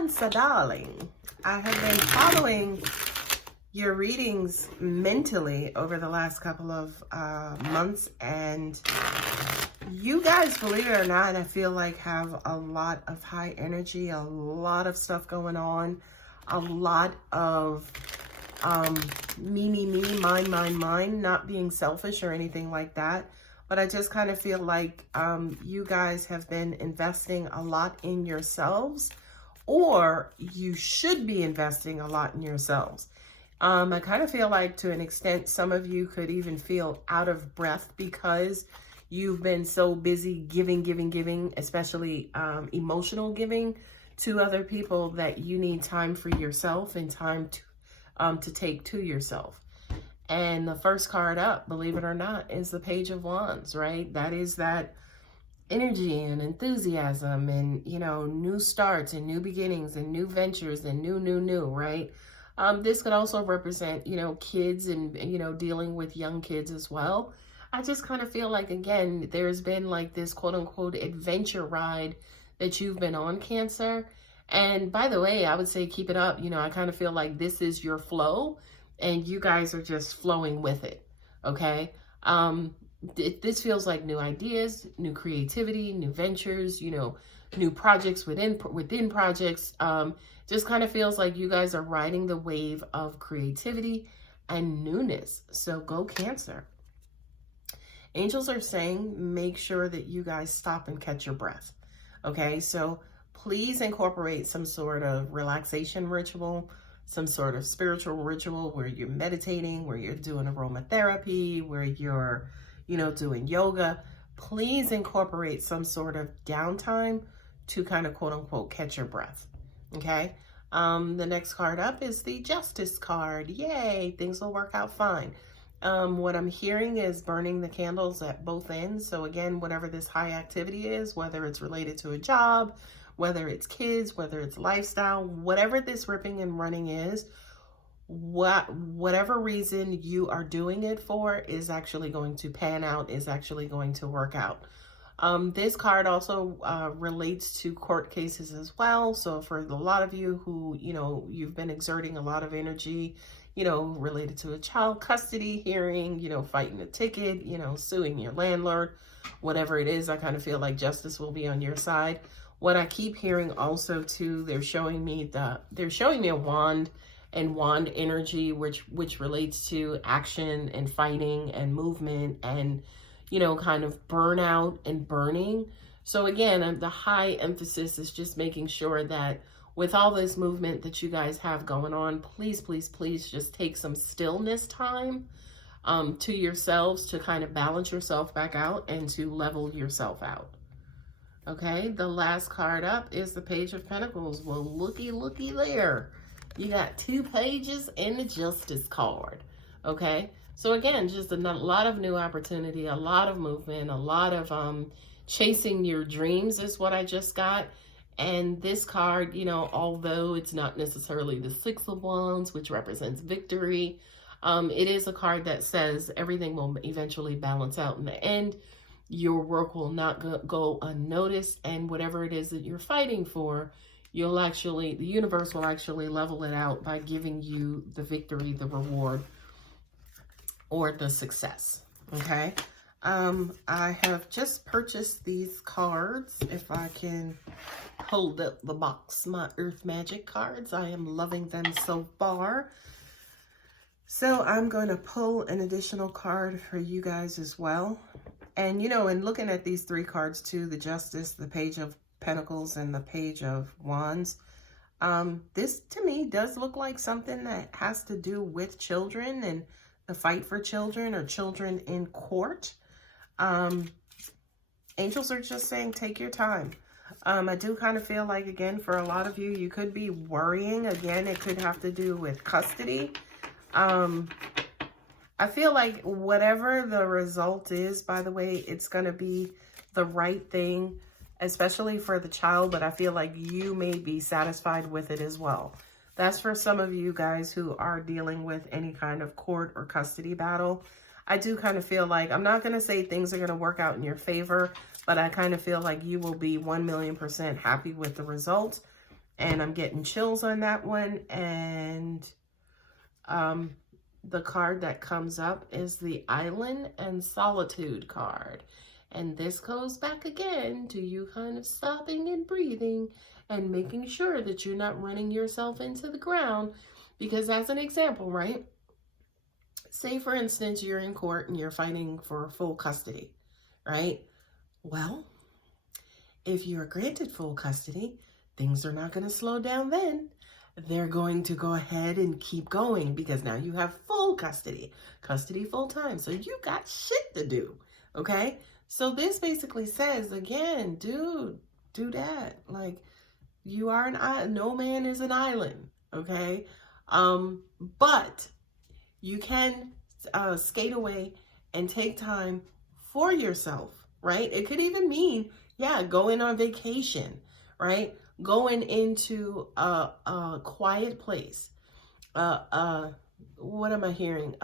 Cancer, darling. I have been following your readings mentally over the last couple of months, and you guys, believe it or not, I feel like have a lot of high energy, a lot of stuff going on, a lot of me, mine, not being selfish or anything like that. But I just kind of feel like you guys have been investing a lot in yourselves, or you should be investing a lot in yourselves. I kind of feel like, to an extent, some of you could even feel out of breath because you've been so busy giving, especially emotional giving to other people, that you need time for yourself and time to take to yourself. And the first card up, believe it or not, is the Page of Wands, right? That is that energy and enthusiasm and, you know, new starts and new beginnings and new ventures and new, right? This could also represent, you know, kids and, you know, dealing with young kids as well. I just kind of feel like, again, there's been like this quote unquote adventure ride that you've been on, Cancer. And by the way, I would say keep it up. You know, I kind of feel like this is your flow and you guys are just flowing with it. Okay. This feels like new ideas, new creativity, new ventures, you know, new projects within projects. Just kind of feels like you guys are riding the wave of creativity and newness. So go, Cancer. Angels are saying, make sure that you guys stop and catch your breath. Okay. So please incorporate some sort of relaxation ritual, some sort of spiritual ritual where you're meditating, where you're doing aromatherapy, where you're, you know, doing yoga. Please incorporate some sort of downtime to kind of quote unquote catch your breath. Okay. The next card up is the Justice card. Yay, things will work out fine. What I'm hearing is burning the candles at both ends. So again, whatever this high activity is, whether it's related to a job, whether it's kids, whether it's lifestyle, whatever this ripping and running is, whatever reason you are doing it for is actually going to pan out, is actually going to work out. This card also relates to court cases as well. So for a lot of you who, you know, you've been exerting a lot of energy, you know, related to a child custody hearing, you know, fighting a ticket, you know, suing your landlord, whatever it is, I kind of feel like justice will be on your side. What I keep hearing also too, they're showing me a wand and wand energy, which relates to action and fighting and movement and, you know, kind of burnout and burning. So again, the high emphasis is just making sure that with all this movement that you guys have going on, please just take some stillness time to yourselves to kind of balance yourself back out and to level yourself out. Okay, the last card up is the Page of Pentacles. Well, looky there. You got 2 pages and the Justice card. Okay, so again, just a lot of new opportunity, a lot of movement, a lot of chasing your dreams is what I just got. And this card, you know, although it's not necessarily the 6 of Wands, which represents victory, it is a card that says everything will eventually balance out in the end. Your work will not go unnoticed, and whatever it is that you're fighting for, the universe will actually level it out by giving you the victory, the reward, or the success. Okay. I have just purchased these cards. If I can hold up the box, my Earth Magic cards. I am loving them so far. So I'm going to pull an additional card for you guys as well. And, you know, in looking at these 3 cards too, the Justice, the Page of Pentacles, and the Page of Wands, this to me does look like something that has to do with children and the fight for children or children in court. Angels are just saying, take your time. I do kind of feel like, again, for a lot of you, you could be worrying. Again, it could have to do with custody. I feel like whatever the result is, by the way, it's going to be the right thing, especially for the child, but I feel like you may be satisfied with it as well. That's for some of you guys who are dealing with any kind of court or custody battle. I do kind of feel like, I'm not going to say things are going to work out in your favor, but I kind of feel like you will be 1,000,000% happy with the results. And I'm getting chills on that one. And the card that comes up is the Island and Solitude card. And this goes back again to you kind of stopping and breathing and making sure that you're not running yourself into the ground. Because as an example, right? Say, for instance, you're in court and you're fighting for full custody, right? Well, if you're granted full custody, things are not going to slow down then. They're going to go ahead and keep going because now you have full custody full time. So you got shit to do, okay? So this basically says, again, dude, do that. Like, you are an island. No man is an island, okay? But you can skate away and take time for yourself, right? It could even mean, yeah, going on vacation, right? Going into a quiet place. What am I hearing?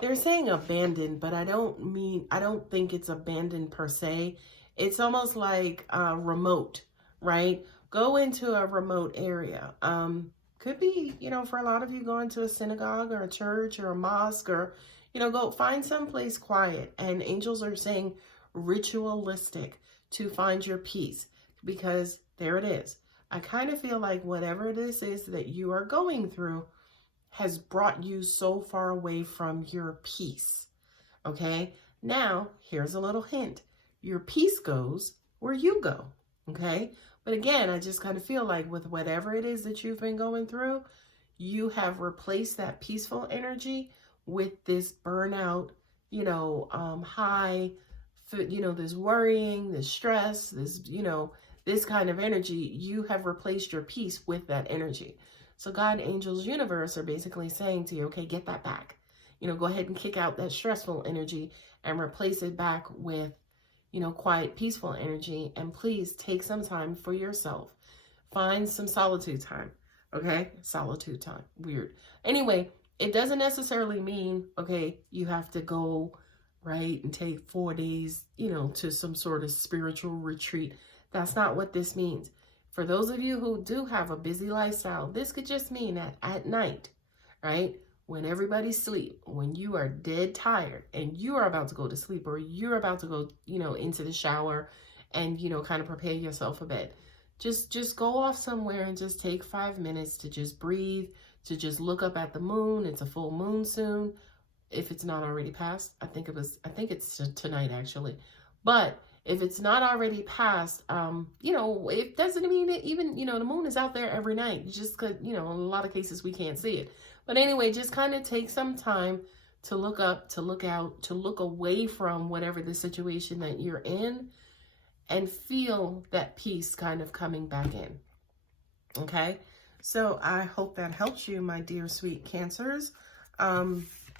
They're saying abandoned, but I don't think it's abandoned per se. It's almost like remote, right? Go into a remote area. Could be, you know, for a lot of you going to a synagogue or a church or a mosque, or, you know, go find someplace quiet. And angels are saying ritualistic to find your peace, because there it is. I kind of feel like whatever this is that you are going through has brought you so far away from your peace. Okay. Now, here's a little hint. Your peace goes where you go. Okay. But again, I just kind of feel like with whatever it is that you've been going through, you have replaced that peaceful energy with this burnout, you know, high, you know, this worrying, this stress, this, you know, this kind of energy. You have replaced your peace with that energy. So God, angels, universe are basically saying to you, okay, get that back. You know, go ahead and kick out that stressful energy and replace it back with, you know, quiet, peaceful energy. And please take some time for yourself. Find some solitude time. Okay? Solitude time. Weird. Anyway, it doesn't necessarily mean, okay, you have to go, right, and take 4 days, you know, to some sort of spiritual retreat. That's not what this means. For those of you who do have a busy lifestyle, this could just mean that at night, right, when everybody's asleep, when you are dead tired and you are about to go to sleep, or you're about to go, you know, into the shower and, you know, kind of prepare yourself for bed, just go off somewhere and just take 5 minutes to just breathe, to just look up at the moon. It's a full moon soon. If it's not already passed, I think it's tonight actually. But if it's not already passed, you know, it doesn't mean that even, you know, the moon is out there every night. Just because, you know, in a lot of cases we can't see it. But anyway, just kind of take some time to look up, to look out, to look away from whatever the situation that you're in, and feel that peace kind of coming back in. Okay? So I hope that helps you, my dear sweet Cancers.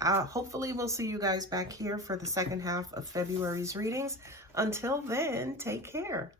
Hopefully we'll see you guys back here for the second half of February's readings. Until then, take care.